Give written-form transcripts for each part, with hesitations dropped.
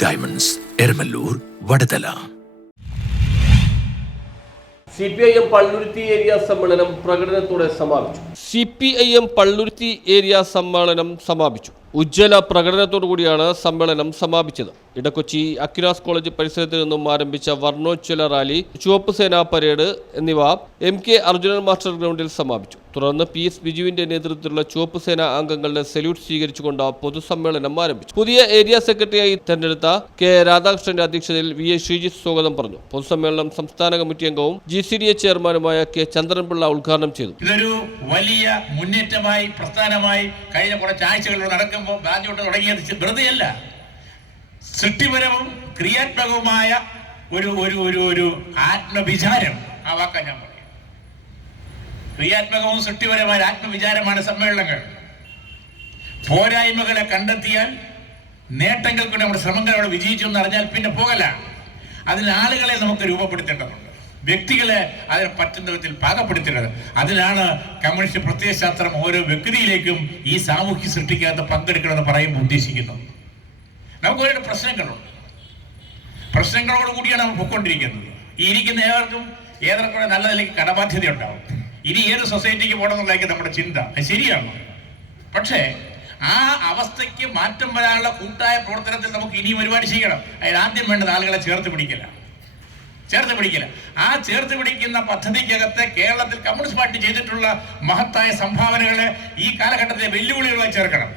Diamonds, Eramalloor, Vadathala. CPIM Palluruthy area സമ്മേളനം പ്രകടനത്തോടെ സമാപിച്ചു. CPIM പള്ളുരുത്തി ഏരിയ സമ്മേളനം സമാപിച്ചു. ഉജ്ജ്വല പ്രകടനത്തോടുകൂടിയാണ് സമ്മേളനം സമാപിച്ചത്. ഇടക്കൊച്ചി അക്വിനാസ് കോളേജ് പരിസരത്ത് നിന്നും ആരംഭിച്ച വർണ്ണോജ്വല റാലി, ചുവപ്പ് സേന പരേഡ് എന്നിവ MK അർജുനൻ മാസ്റ്റർ ഗ്രൗണ്ടിൽ സമാപിച്ചു. തുടർന്ന് PS ബിജുവിന്റെ നേതൃത്വത്തിലുള്ള ചുവപ്പ് സേന അംഗങ്ങളുടെ സല്യൂട്ട് സ്വീകരിച്ചുകൊണ്ട് പൊതുസമ്മേളനം ആരംഭിച്ചു. പുതിയ ഏരിയ സെക്രട്ടറിയായി തെരഞ്ഞെടുത്ത K രാധാകൃഷ്ണന്റെ അധ്യക്ഷതയിൽ VA ശ്രീജിത്ത് സ്വാഗതം പറഞ്ഞു. പൊതുസമ്മേളനം സംസ്ഥാന കമ്മിറ്റി അംഗവും GCDA ചെയർമാനുമായ K ചന്ദ്രൻപിള്ള ഉദ്ഘാടനം ചെയ്തു. ഇതൊരു വലിയ മുന്നേറ്റമായി പ്രസ്ഥാനമായി കഴിഞ്ഞ കുറച്ച് ആഴ്ചകളിലൂടെ നടക്കുമ്പോൾ ബാധ്യത തുടങ്ങിയത് വെറുതെയല്ല. സൃഷ്ടിപരവും ക്രിയാത്മകവുമായ ഒരു ഒരു ഒരു ഒരു ആത്മവിചാരം, ആ വാക്കാ ഞാൻ പറയും. ക്രിയാത്മകവും സൃഷ്ടിപരമായ ആത്മവിചാരമാണ് സമ്മേളനങ്ങൾ. പോരായ്മകളെ കണ്ടെത്തിയാൽ നേട്ടങ്ങൾക്ക് നമ്മുടെ ശ്രമങ്ങളോട് വിജയിച്ചു എന്ന് അറിഞ്ഞാൽ പിന്നെ പോകല. അതിന് ആളുകളെ നമുക്ക് രൂപപ്പെടുത്തേണ്ടതുണ്ട്, വ്യക്തികളെ അതിന് പറ്റുന്ന വിധത്തിൽ പാകപ്പെടുത്തേണ്ടത്. അതിനാണ് കമ്മ്യൂണിസ്റ്റ് പ്രത്യയശാസ്ത്രം ഓരോ വ്യക്തിയിലേക്കും ഈ സാമൂഹ്യ സൃഷ്ടിക്കകത്ത് പങ്കെടുക്കണമെന്ന് പറയുമ്പോൾ ഉദ്ദേശിക്കുന്നത്. നമുക്ക് ഓരോ പ്രശ്നങ്ങളുണ്ട്, പ്രശ്നങ്ങളോട് കൂടിയാണ് നമ്മൾ പൊയ്ക്കൊണ്ടിരിക്കുന്നത്. ഈ ഇരിക്കുന്ന ഏവർക്കും ഏതൊക്കെ നല്ല നിലയ്ക്ക് കടബാധ്യത ഉണ്ടാവും. ഇനി ഏത് സൊസൈറ്റിക്ക് പോകണം എന്നുള്ളതായിരിക്കും നമ്മുടെ ചിന്ത. അത് ശരിയാണ്. പക്ഷേ ആ അവസ്ഥയ്ക്ക് മാറ്റം വരാനുള്ള കൂട്ടായ പ്രവർത്തനത്തിൽ നമുക്ക് ഇനിയും ഒരുപാട് ചെയ്യണം. അതിൽ ആദ്യം വേണ്ടത് ആളുകളെ ചേർത്ത് പിടിക്കില്ല. ആ ചേർത്ത് പിടിക്കുന്ന പദ്ധതിക്കകത്ത് കേരളത്തിൽ കമ്മ്യൂണിസ്റ്റ് പാർട്ടി ചെയ്തിട്ടുള്ള മഹത്തായ സംഭാവനകളെ ഈ കാലഘട്ടത്തിലെ വെല്ലുവിളികളായി ചേർക്കണം.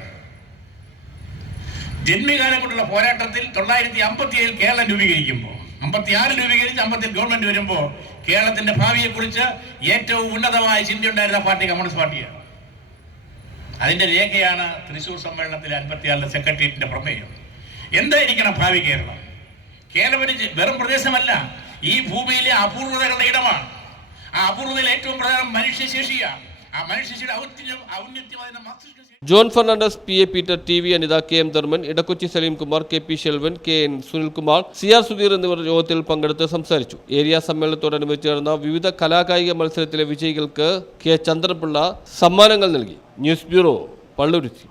ജന്മികാലം കൊണ്ടുള്ള പോരാട്ടത്തിൽ 1957 കേരളം രൂപീകരിക്കുമ്പോൾ, 56 രൂപീകരിച്ച് 57 ഗവൺമെന്റ് വരുമ്പോൾ കേരളത്തിന്റെ ഭാവിയെക്കുറിച്ച് ഏറ്റവും ഉന്നതമായ ചിന്തയുണ്ടായിരുന്ന പാർട്ടി കമ്മ്യൂണിസ്റ്റ് പാർട്ടിയാണ്. അതിന്റെ രേഖയാണ് തൃശ്ശൂർ സമ്മേളനത്തിലെ 56 സെക്രട്ടേറിയറ്റിന്റെ പ്രമേയം. എന്തായിരിക്കണം ഭാവി കേരളം? കേരളം വെറും പ്രദേശമല്ല, ഈ ഭൂമിയിലെ അപൂർവതകളുടെ ഇടമാണ്. ആ അപൂർവതയിൽ ഏറ്റവും പ്രധാനം മനുഷ്യശേഷിയാണ്. ആ മനുഷ്യശേഷിയുടെ ഔന്നത്യം John Fernandes, PA Peter, TV Anitha, KM Dharman, Edakochi Saleem Kumar, KP Shelvan, KN Sunilkumar, CR Sudheer എന്നിവർ യോഗത്തിൽ പങ്കെടുത്ത് സംസാരിച്ചു. ഏരിയ സമ്മേളനത്തോടനുബന്ധിച്ച് നടന്ന വിവിധ കലാകായിക മത്സരത്തിലെ വിജയികൾക്ക് K ചന്ദ്രൻപിള്ള സമ്മാനങ്ങൾ നൽകി. News bureau, Palluruthy.